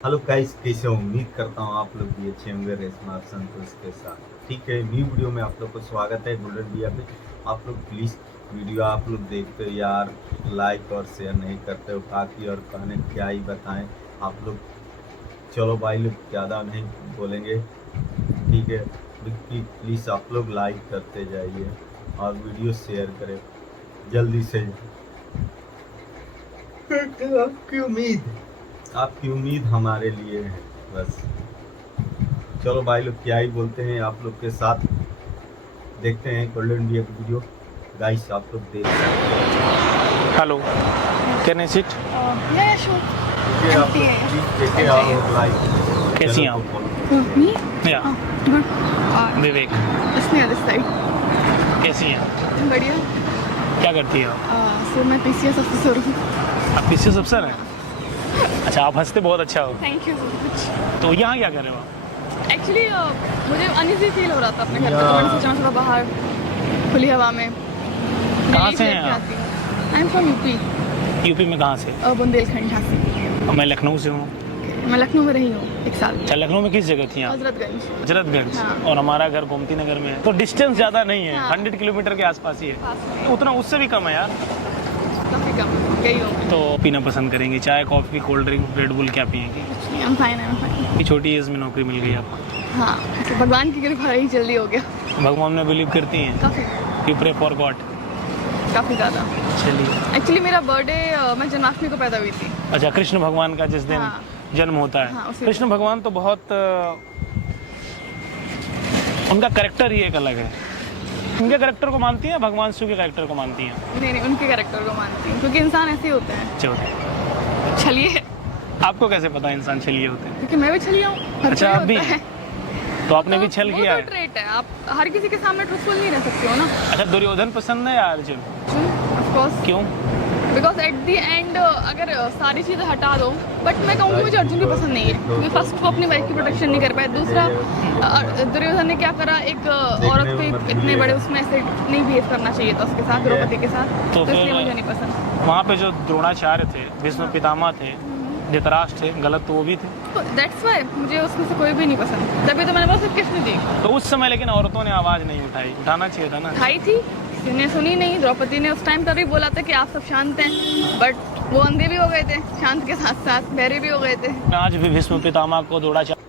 Hello guys, कैसे हो? उम्मीद करता हूँ आप लोग भी अच्छे होंगे रेशमा संतोष के साथ। ठीक है, न्यू वीडियो में आप लोग को स्वागत है गोल्डन बिया पे। आप लोग प्लीज़ वीडियो आप लोग देखते हो यार, लाइक और शेयर नहीं करते हो, काफ़ी और कहने क्या ही बताएं आप लोग। चलो भाई लोग, ज़्यादा नहीं बोलेंगे, ठीक है। प्लीज़ आप लोग लाइक करते जाइए और वीडियो शेयर करें जल्दी से। आपकी उम्मीद हमारे लिए है बस। चलो भाई लोग, क्या ही बोलते हैं, आप लोग के साथ देखते हैं गोल्डन इंडिया की वीडियो। गाइस आप लोग देख सकते हैं। Hello, can I sit? Yeah, sure. ठीक है, आप Empty लोग है। प्लीज देखे और लाइक कैसी हैं आप? Me? Yeah, Good. विवेक इसने this side. कैसी हैं? बढ़िया। क्या करती हैं आप? So मैं PCS ऑफिसर हूँ। आप पीसीएस अफसर हैं? अच्छा, आप हंसते बहुत अच्छा हो। Thank you so much. तो यहाँ क्या कर रहे हो आप? Actually मुझे अनईजी फील हो रहा था अपने घर पे, तो मैंने सोचा मैं थोड़ा बाहर खुली हवा में। कहाँ से हैं आप? I am from UP, UP में कहाँ से? बुंदेलखंड झांसी। और मैं लखनऊ से हूँ। मैं लखनऊ में रही हूँ 1 साल। अच्छा, लखनऊ में किस जगह थी आप? हजरतगंज। हजरतगंज। हाँ। और हमारा घर गोमती नगर में है, तो डिस्टेंस ज़्यादा नहीं है, हाँ। 100 किलोमीटर के आसपास ही है। पास में। तो उतना उससे भी कम है यार। काफ़ी कम गई हूँ। तो पीना पसंद करेंगे? चाय, coffee, cold drink, red bull, क्या पियेंगे? I am fine. कि छोटी एज में नौकरी मिल गई आपको? हाँ, तो भगवान की कृपा ही जल्दी हो गया। भगवान में बिलीव करती हैं? काफ़ी यू प्रे फॉर गॉड? काफ़ी ज़्यादा। चलिए। एक्चुअली मेरा बर्थडे मैं जन्माष्टमी को पैदा हुई थी। अच्छा, कृष्ण भगवान का जिस दिन हाँ। जन्म होता है। हाँ, उसी कृष्ण भगवान तो बहुत उनका करेक्टर ही एक अलग है। उनके करेक्टर को मानती हैं, भगवान शिव के करेक्टर को मानती हैं? नहीं, उनके कैरेक्टर को मानती हूँ, क्योंकि इंसान ऐसे ही होते हैं। चलो, छलिए, आपको कैसे पता इंसान छलिए होते हैं? क्योंकि मैं भी छलिया हूँ। हर अच्छा, कोई आप भी? होता है। तो आपने भी छल वो किया तो है? ट्रेट है, आप हर किसी के सामने ट्रूथफुल नहीं रह सकते हो ना। अच्छा, दुर्योधन पसंद है या अर्जुन? ऑफ कोर्स, क्यों? बिकॉज एट द एंड अगर सारी चीज़ें हटा दो, बट मैं कहूँगी मुझे अर्जुन भी पसंद नहीं है, क्योंकि फर्स्ट वो अपनी वाइफ की प्रोटेक्शन नहीं कर पाया। दूसरा, दुर्योधन ने क्या करा, एक औरत को इतने बड़े उसमें ऐसे नहीं बिहेव करना चाहिए था उसके साथ, द्रौपदी के साथ, तो तो इसलिए फिर मुझे नहीं पसंद। वहाँ पे जो द्रोणाचार्य थे, भीष्म पितामह थे, धृतराष्ट्र थे, गलत तो वो भी थे। दैट्स वाई मुझे उसमें से कोई भी नहीं पसंद, तभी तो मैंने बोला सिर्फ कृष्ण जी। तो उस समय लेकिन औरतों ने आवाज़ नहीं उठाई, उठाना चाहिए था ना। खाई थी, किसी ने सुनी नहीं। द्रौपदी ने उस टाइम पर भी बोला था कि आप सब शांत हैं, बट वो अंधे भी हो गए थे, शांत के साथ साथ बहरे भी हो गए थे। आज भी भीष्म पितामह को द्रोणाचार्य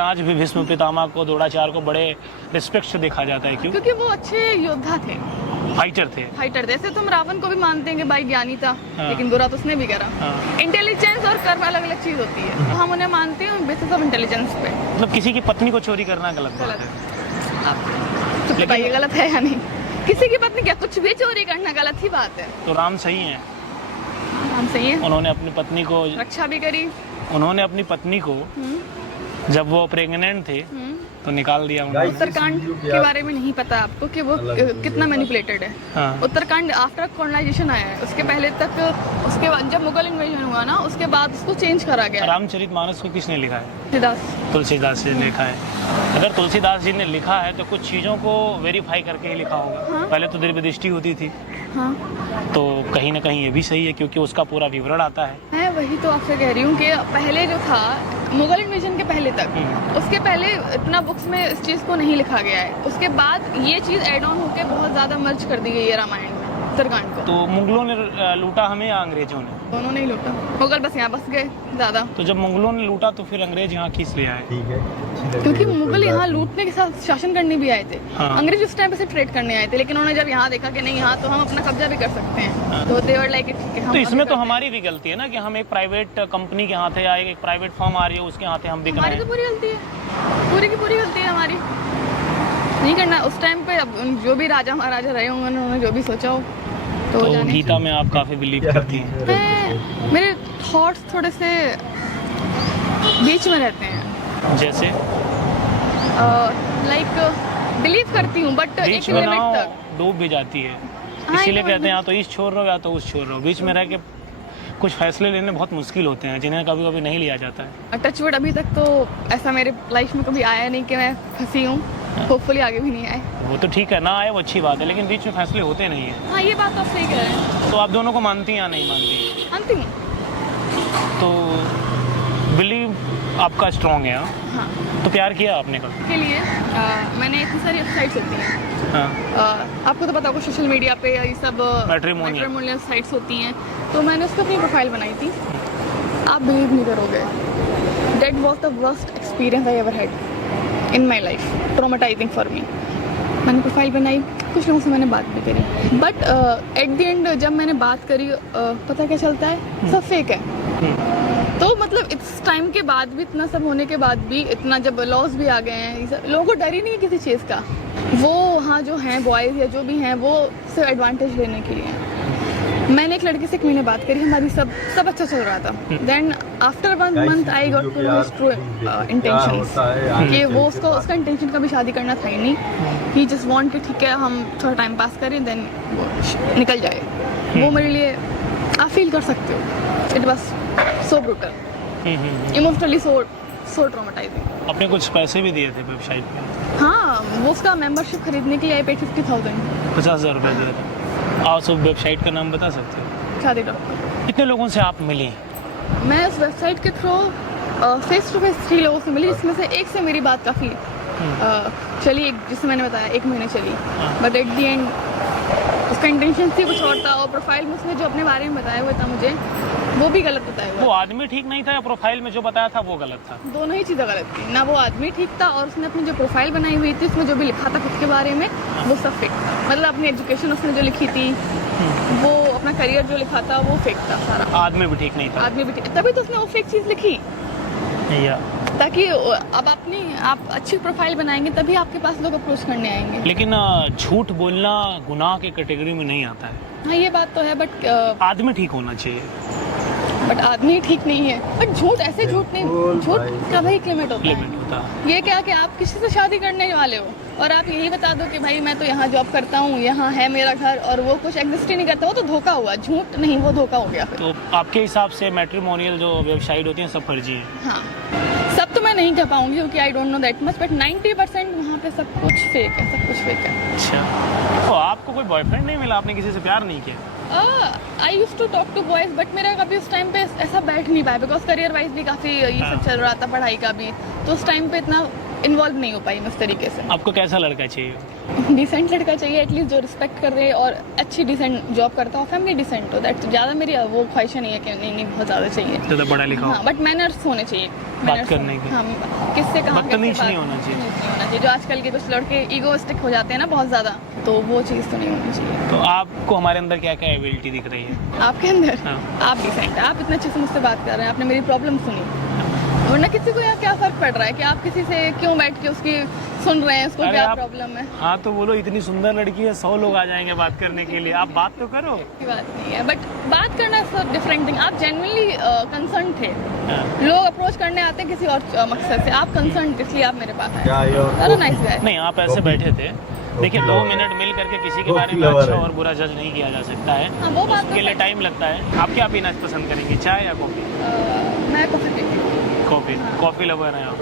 आज भी भीष्म पितामह को, द्रोणाचार्य को बड़े रिस्पेक्ट से देखा जाता है। क्यों? क्योंकि वो अच्छे योद्धा थे, फाइटर थे। फाइटर थे। ऐसे तो हम रावण को भी मानते हैं कि भाई ज्ञानी था, हाँ। लेकिन बुरा तो उसने भी करा। हाँ। इंटेलिजेंस और कर्म अलग अलग चीज होती है, तो हम उन्हें मानते हैं बेसिस ऑफ इंटेलिजेंस पे। मतलब किसी की पत्नी को चोरी करना गलत बात गलत। है। आप तो बताइए गलत है या नहीं? किसी की पत्नी क्या, कुछ भी चोरी करना गलत ही बात है। तो राम सही हैं, हम सही है, उन्होंने अपनी पत्नी को रक्षा भी करी। जब वो प्रेग्नेंट थे तो निकाल दिया उन्होंने। उत्तरकांड के बारे में नहीं पता आपको कि वो कितना मैनिपुलेटेड है। हाँ। उत्तरकांड आफ्टर कॉलोनाइजेशन आया है, उसके पहले तक, उसके बाद जब मुगल इन्वेजन हुआ ना, उसके बाद उसको चेंज करा गया। रामचरितमानस को किसने लिखा है? तुलसीदास। तुलसीदास जी ने लिखा है। अगर तुलसीदास जी ने लिखा है तो कुछ चीज़ों को वेरीफाई करके ही लिखा होगा। हाँ। पहले तो दिव्य दृष्टि होती थी, हाँ, तो कहीं ना कहीं ये भी सही है, क्योंकि उसका पूरा विवरण आता है। मैं वही तो आपसे कह रही हूँ कि पहले जो था मुगल इन्वेजन के पहले तक, उसके पहले इतना बुक्स में इस चीज़ को नहीं लिखा गया है। उसके बाद ये चीज़ एड ऑन होकर बहुत ज़्यादा मर्ज कर दी गई है रामायण में, उत्तरकांड को। तो मुगलों ने लूटा हमें या अंग्रेजों ने? दोनों नहीं लूटा, मुगल बस यहाँ बस गए ज़्यादा। तो जब मुगलों ने लूटा तो फिर अंग्रेज यहाँ किस लिए आए? ठीक है, क्योंकि मुगल यहाँ लूटने के साथ शासन करने भी आए थे। हाँ। अंग्रेज उस टाइम पे से ट्रेड करने आए थे, लेकिन उन्होंने जब यहाँ देखा कि नहीं, यहाँ तो हम अपना कब्जा भी कर सकते हैं, हाँ। तो दे वर लाइक ठीक है, हम तो इसमें अभी तो करते हमारी भी गलती है ना, कि हम एक प्राइवेट कंपनी के हाथ है या एक प्राइवेट फर्म आ रही है उसके हाथ है, हम हैं। बिक रहे हमारी तो हैं। पूरी गलती है, पूरी की पूरी गलती है हमारी। नहीं करना उस टाइम पे, अब जो भी राजा महाराजा रहे होंगे, उन्होंने जो भी सोचा हो तो तो जाने। गीता में आप काफ़ी बिलीव करती हैं? मेरे थॉट्स थोड़े से बीच में रहते हैं, जैसे लाइक बिलीव करती हूँ, बट एक बीच में लिमिट नाव तक। डूब भी जाती है, हाँ, इसीलिए ये कहते हैं या तो इस छोड़ रहो या तो उस छोड़ रहो। बीच में रह के कुछ फैसले लेने बहुत मुश्किल होते हैं, जिन्हें कभी कभी नहीं लिया जाता है। टचवुड अभी तक तो ऐसा मेरे लाइफ में कभी आया नहीं कि मैं फंसी हूँ, होपफुली आगे भी नहीं आए। वो तो ठीक है, ना आए वो अच्छी बात है, लेकिन बीच में फैसले होते नहीं हैं। हाँ, ये बात तो सही कह रहे हैं। तो आप दोनों को मानती हैं या नहीं मानती? मानती हूँ। तो बिलीव आपका स्ट्रॉन्ग है। हाँ? हाँ, तो प्यार किया आपने कब? के लिए मैंने इतनी सारी वेबसाइट्स होती हैं, हाँ। आपको तो पता होगा सोशल मीडिया पे ये सब Matrimonial। मैट्रिमोनियल साइट्स होती हैं, तो मैंने उस पर अपनी प्रोफाइल बनाई थी। आप बिलीव नहीं करोगे, that was the worst experience I ever had in my life, traumatising for me. मैंने प्रोफाइल बनाई, कुछ लोगों से मैंने बात भी करी, बट एट द एंड जब मैंने बात करी पता क्या चलता है, सब फेक है। तो मतलब इस टाइम के बाद भी, इतना सब होने के बाद भी, इतना जब लॉस भी आ गए हैं, ये सब लोगों को डर ही नहीं है किसी चीज़ का। वो हाँ जो हैं बॉयज़ या जो भी हैं, वो सिर्फ एडवांटेज लेने के लिए हैं। मैंने एक लड़के से 1 महीने बात करी, हमारी सब अच्छा चल रहा था। Then after 1 month I got to know his true intentions, कि वो उसका इंटेंशन कभी शादी करना था ही नहीं। ही जस्ट वांट कि ठीक है हम थोड़ा टाइम पास करें, देन वो निकल जाए। वो मेरे लिए आप फील कर सकते हो, it was so brutal, emotionally so traumatising. आपने कुछ पैसे भी दिए थे वेबसाइट पे? हाँ, वो उसका मेंबरशिप खरीदने के लिए आई पेड 50,000। 50,000 रुपये दिए थे। आप सब वेबसाइट का नाम बता सकते हो? शादी.com। कितने लोगों से आप मिली? मैं उस वेबसाइट के थ्रू फेस टू फेस 3 लोगों से मिली, जिसमें से एक से मेरी बात काफ़ी चली, जिससे मैंने बताया 1 महीने चली, बट एट दी एंड उसका इंटेंशन थी कुछ और था, और प्रोफाइल में उसने जो अपने बारे में बताया हुआ था मुझे, वो भी गलत बताया हुआ। वो आदमी ठीक नहीं था या प्रोफाइल में जो बताया था वो गलत था? दोनों ही चीज़ें गलत थी ना। वो आदमी ठीक था, और उसने अपनी जो प्रोफाइल बनाई हुई थी उसमें जो भी लिखा था खुद के बारे में, वो सब फेक था। मतलब अपनी एजुकेशन उसने जो लिखी थी, वो अपना करियर जो लिखा था, वो फेक था सारा। आदमी भी ठीक नहीं था? आदमी भी ठीक, तभी तो उसने वो फेक चीज़ लिखी, या ताकि अब आप अच्छी प्रोफाइल बनाएंगे तभी आपके पास लोग अप्रोच करने आएंगे। लेकिन झूठ बोलना गुनाह के कैटेगरी में नहीं आता है। हाँ, ये बात तो है, बट आदमी ठीक होना चाहिए। बट आदमी ठीक नहीं है। बट झूठ ऐसे झूठ नहीं, झूठ का भाई एक लिमिट होता लिमिट है। होता है। ये क्या कि आप किसी से शादी करने वाले हो और आप यही बता दो कि भाई मैं तो यहाँ जॉब करता हूँ, यहाँ है मेरा घर, और वो कुछ एग्जिस्ट ही नहीं करता, वो तो धोखा हुआ। झूठ नहीं, वो धोखा हो गया फिर। तो आपके हिसाब से मैट्रिमोनियल जो वेबसाइट होती हैं सब फर्जी हैं? हाँ, सब तो मैं नहीं कह पाऊंगी क्योंकि I don't know that much, but 90% वहाँ पे सब कुछ फेक है, सब कुछ फेक है। अच्छा, तो आपको कोई बॉयफ्रेंड नहीं मिला? आपने किसी से प्यार नहीं किया? I use to talk to boys, but मेरा कभी उस टाइम पे ऐसा बैठ नहीं पाया, बिकॉज करियर वाइज भी काफ़ी ये सब चल रहा था, पढ़ाई का भी, तो उस टाइम पे इतना इन्वॉल्व नहीं हो पाई मैं उस तरीके से। आपको कैसा लड़का चाहिए? डिसेंट लड़का चाहिए, एटलीस्ट जो रिस्पेक्ट कर रहे और अच्छी डिसेंट जॉब करता हो, फैमिली डिसेंट हो। दैट ज़्यादा मेरी वो ख्वाहिश नहीं है कि नहीं बहुत ज़्यादा चाहिए, ज़्यादा पढ़ा लिखा हो। हाँ, बट मैनर्स होने चाहिए, बात करने के। हाँ, किससे कहाँ बदतमीज नहीं होना चाहिए। नहीं होना चाहिए। जो आजकल के कुछ लड़के ईगोइस्टिक हो जाते हैं ना बहुत ज़्यादा, तो वो चीज़ तो नहीं होनी चाहिए। तो आपको हमारे अंदर क्या क्या एबिलिटी दिख रही है? आपके अंदर? हाँ। आप डिसेंट, आप इतने अच्छे से मुझसे बात कर रहे हैं, आपने मेरी प्रॉब्लम सुनी, वरना किसी को यहाँ क्या फर्क पड़ रहा है कि आप किसी से क्यों बैठ के उसकी सुन रहे हैं, उसको अरे क्या आप- प्रॉब्लम है। हाँ तो बोलो, इतनी सुंदर लड़की है, 100 लोग आ जाएंगे बात करने के लिए, आप बात तो करो। की बात नहीं है, बट बात करना सब डिफरेंट थिंग। आप जेन्युइनली कंसर्न थे, हाँ। लोग अप्रोच करने आते हैं किसी और मकसद से, आप कंसर्न थे इसलिए आप मेरे पास आए। क्या अरे नाइस गाय। नहीं, आप ऐसे बैठे थे। देखिए, 2 मिनट मिल करके किसी के बारे में अच्छा और बुरा जज नहीं किया जा सकता है। हाँ, वो बात तो उसके लिए है। टाइम लगता है। आप क्या पीना पसंद करेंगे, चाय या कॉफ़ी? मैं कॉफ़ी पीती हूँ। कॉफ़ी। कॉफ़ी लवर हैं आप?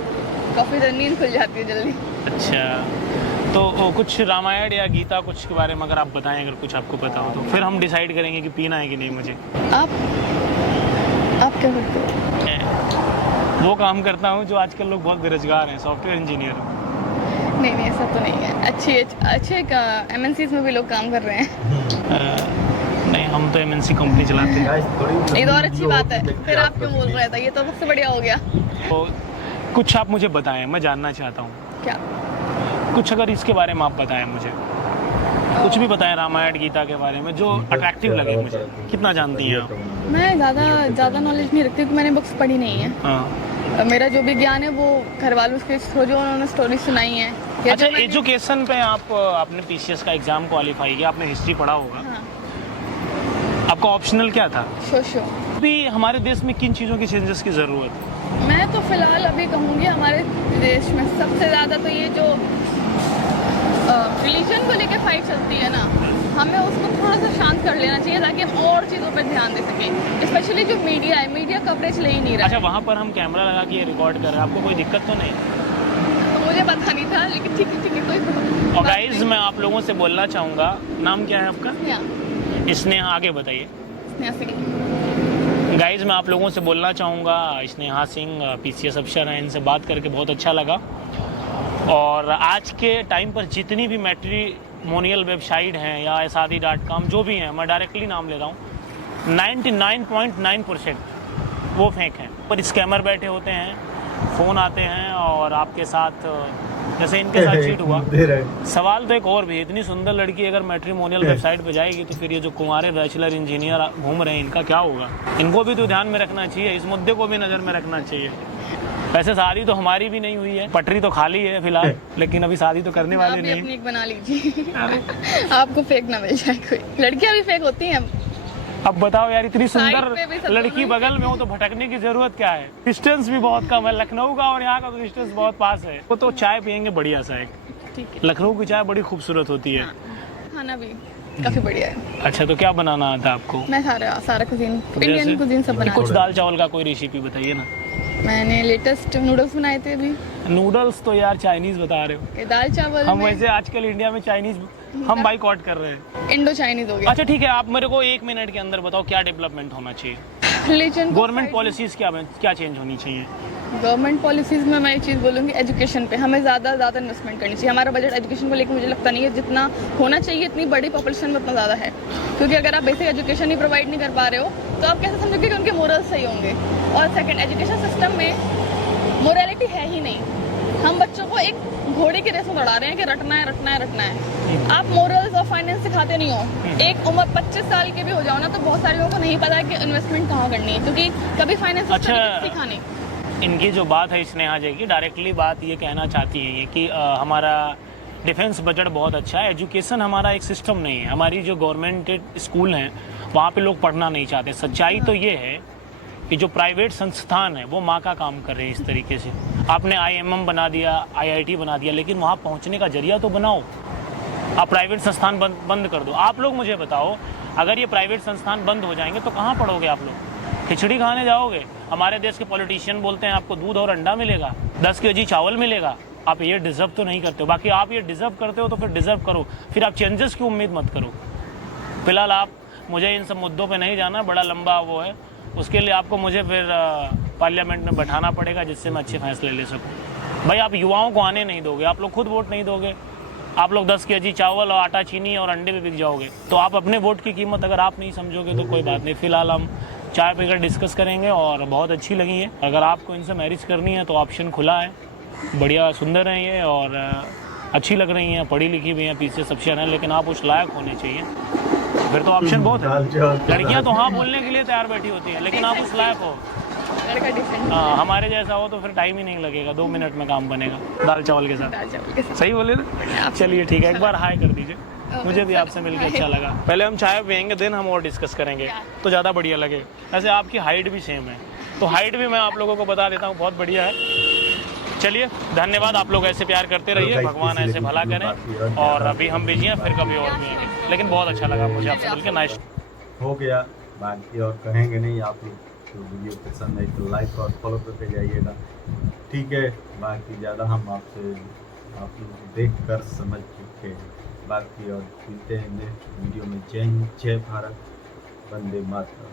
कॉफ़ी से नींद खुल जाती है जल्दी। अच्छा, तो कुछ रामायण या गीता कुछ के बारे में अगर आप बताएं, अगर कुछ आपको पता हो, तो फिर हम डिसाइड करेंगे कि पीना है कि नहीं मुझे। आप क्या करते हो? मैं वो काम करता हूँ जो आजकल लोग बहुत बेरोजगार हैं, सॉफ्टवेयर इंजीनियर हूँ। नहीं, ऐसा तो नहीं है। अच्छे MNCs में भी लोग काम कर रहे हैं। नहीं, हम तो MNC कंपनी चलाते हैं। ये तो और अच्छी बात है। फिर आप क्यों बोल रहे थे? ये तो सबसे बढ़िया हो गया। तो कुछ आप मुझे बताएं, मैं जानना चाहता हूँ। क्या? कुछ अगर इसके बारे में आप बताएं मुझे, कुछ भी बताएं रामायण गीता के बारे में जो अट्रैक्टिव लगे मुझे। कितना जानती हैं आप? मैं ज़्यादा नॉलेज नहीं रखती क्योंकि मैंने बुक्स पढ़ी नहीं है। हाँ। मेरा जो भी ज्ञान है वो घर वालों के थ्रू जो उन्होंने स्टोरी सुनाई है। या अच्छा, जो मैंने- एजुकेशन पे आपने PCS का एग्जाम क्वालिफाई किया, आपने हिस्ट्री पढ़ा होगा। हाँ, आपका ऑप्शनल क्या था? शोशो। अभी हमारे देश में किन चीज़ों की चेंजेस की ज़रूरत है? मैं तो फिलहाल अभी कहूँगी हमारे देश में सबसे ज़्यादा तो ये जो रिलीजन को लेके फाइट चलती है ना, हमें उसको थोड़ा सा शांत कर लेना चाहिए ताकि हम और चीज़ों पर ध्यान दे सकें। स्पेशली जो मीडिया है, मीडिया कवरेज ले ही नहीं रहा अच्छा, है। वहाँ पर हम कैमरा लगा के रिकॉर्ड कर रहे हैं, आपको कोई दिक्कत तो नहीं? तो मुझे पता नहीं था, लेकिन ठीक है कि कोई और बात गाइज नहीं। मैं आप लोगों से बोलना चाहूँगा, नाम क्या है आपका? स्नेहा स्नेहा, आगे बताइए। स्नेहा सिंह। गाइज मैं आप लोगों से बोलना चाहूँगा, स्नेहा सिंह PCS अफसर हैं, इनसे बात करके बहुत अच्छा लगा। और आज के टाइम पर जितनी भी मैट्रिमोनियल वेबसाइट हैं या शादी.com जो भी हैं, मैं डायरेक्टली नाम ले रहा हूँ, 99.9% वो फेक हैं। पर स्कैमर बैठे होते हैं, फ़ोन आते हैं और आपके साथ, जैसे इनके साथ चीट हुआ। सवाल तो एक और भी, इतनी सुंदर लड़की अगर मैट्रिमोनियल वेबसाइट पे जाएगी तो फिर ये जो कुंवारे बैचलर इंजीनियर घूम रहे हैं, इनका क्या होगा? इनको भी तो ध्यान में रखना चाहिए, इस मुद्दे को भी नज़र में रखना चाहिए। वैसे शादी तो हमारी भी नहीं हुई है, पटरी तो खाली है फिलहाल, लेकिन अभी शादी तो करने आप वाले भी नहीं। अपनी एक बना लीजिए। आपको फेक ना मिल जाए कोई। लड़कियां भी फेक होती हैं। अब बताओ यार, इतनी साइड पे भी सुंदर सब लड़की लोग बगल में हो तो भटकने की जरूरत क्या है? डिस्टेंस भी बहुत कम है, लखनऊ का और यहाँ का तो डिस्टेंस बहुत पास है। वो तो चाय पियेंगे बढ़िया सा एक, ठीक है। लखनऊ की चाय बड़ी खूबसूरत होती है। हाँ, खाना भी काफी बढ़िया है। अच्छा, तो क्या बनाना आता आपको? मैं सारा कुजीन, जैसे? इंडियन कुजीन सब बना कुछ दाल चावल का कोई रेसिपी बताइए ना। मैंने लेटेस्ट नूडल्स बनाए थे अभी। नूडल्स तो यार चाइनीज बता रहे हो। ये दाल चावल हम में वैसे आजकल इंडिया में चाइनीज हम बाइकआउट कर रहे हैं। इंडो चाइनीज हो गया। अच्छा ठीक है, आप मेरे को 1 मिनट के अंदर बताओ क्या डेवलपमेंट होना चाहिए? रिलीजन गवर्नमेंट पॉलिसीज क्या चेंज होनी चाहिए? गवर्नमेंट पॉलिसीज में मैं ये चीज़ बोलूँगी, एजुकेशन पे हमें ज़्यादा इन्वेस्टमेंट करनी चाहिए। हमारा बजट एजुकेशन को लेकर मुझे लगता नहीं है जितना होना चाहिए, इतनी बड़ी पॉपुलेशन में उतना ज़्यादा है। क्योंकि अगर आप बेसिक एजुकेशन ही प्रोवाइड नहीं कर पा रहे हो तो आप कैसे समझोगे कि उनके मोरल्स सही होंगे? और सेकंड, एजुकेशन सिस्टम में मोरालिटी है ही नहीं। हम बच्चों को एक घोड़े की रेस में दौड़ा रहे हैं कि रटना है। आप मोरल्स और फाइनेंस सिखाते नहीं हो। एक उम्र 25 साल के भी हो जाओ ना तो बहुत सारे लोगों को नहीं पता है कि इन्वेस्टमेंट कहाँ करनी है, क्योंकि कभी फाइनेंस सीखा नहीं। इनकी जो बात है स्नेहा जी की, डायरेक्टली बात ये कहना चाहती है ये कि हमारा डिफेंस बजट बहुत अच्छा है, एजुकेशन हमारा एक सिस्टम नहीं है। हमारी जो गवर्नमेंट स्कूल हैं वहाँ पे लोग पढ़ना नहीं चाहते। सच्चाई तो ये है कि जो प्राइवेट संस्थान है वो माँ का काम कर रहे हैं इस तरीके से। आपने IIM बना दिया, IIT बना दिया, लेकिन वहाँ पहुँचने का जरिया तो बनाओ। आप प्राइवेट संस्थान बंद कर दो। आप लोग मुझे बताओ, अगर ये प्राइवेट संस्थान बंद हो जाएंगे तो कहाँ पढ़ोगे आप लोग? खिचड़ी खाने जाओगे? हमारे देश के पॉलिटिशियन बोलते हैं आपको दूध और अंडा मिलेगा, 10 kg चावल मिलेगा। आप ये डिजर्व तो नहीं करते हो। बाकी आप ये डिजर्व करते हो तो फिर डिजर्व करो, फिर आप चेंजेस की उम्मीद मत करो। फिलहाल आप, मुझे इन सब मुद्दों पे नहीं जाना, बड़ा लंबा वो है। उसके लिए आपको मुझे फिर पार्लियामेंट में बैठाना पड़ेगा जिससे मैं अच्छे फैसले ले सकूँ। भाई आप युवाओं को आने नहीं दोगे, आप लोग खुद वोट नहीं दोगे, आप लोग 10 kg चावल और आटा, चीनी और अंडे पे बिक जाओगे। तो आप अपने वोट की कीमत अगर आप नहीं समझोगे तो कोई बात नहीं। फिलहाल हम चाय पीकर डिस्कस करेंगे और बहुत अच्छी लगी है। अगर आपको इनसे मैरिज करनी है तो ऑप्शन खुला है। बढ़िया सुंदर हैं ये और अच्छी लग रही हैं, पढ़ी लिखी भी हैं, PCS अफसर हैं, लेकिन आप उस लायक होने चाहिए। फिर तो ऑप्शन बहुत है। लड़कियां तो हाँ बोलने के लिए तैयार बैठी होती हैं, लेकिन आप उस लायक हो। हाँ, हमारे जैसा हो तो फिर टाइम ही नहीं लगेगा, 2 मिनट में काम बनेगा दाल चावल के साथ। सही बोले ना? चलिए ठीक है, एक बार हाय कर दीजिए। मुझे भी आपसे मिलकर अच्छा लगा। पहले हम चाय पियेंगे, देन हम और डिस्कस करेंगे तो ज़्यादा बढ़िया लगे। ऐसे आपकी हाइट भी सेम है, तो हाइट भी मैं आप लोगों को बता देता हूँ, बहुत बढ़िया है। चलिए धन्यवाद, आप लोग ऐसे प्यार करते रहिए, भगवान ऐसे भला करें। और अभी हम बिजी हैं, फिर कभी और भी आएंगे, लेकिन बहुत अच्छा लगा मुझे आपसे मिलकर। नाइस हो गया, बाकी और कहेंगे नहीं। आप लोग तो वीडियो पसंद है तो लाइक और फॉलो करके जाइएगा, ठीक है। बाकी ज़्यादा हम आपसे आप लोग देख कर समझ चुके हैं। बाकी और मिलते हैं नेक्स्ट वीडियो में। जय हिंद, जय भारत, वंदे मातरम।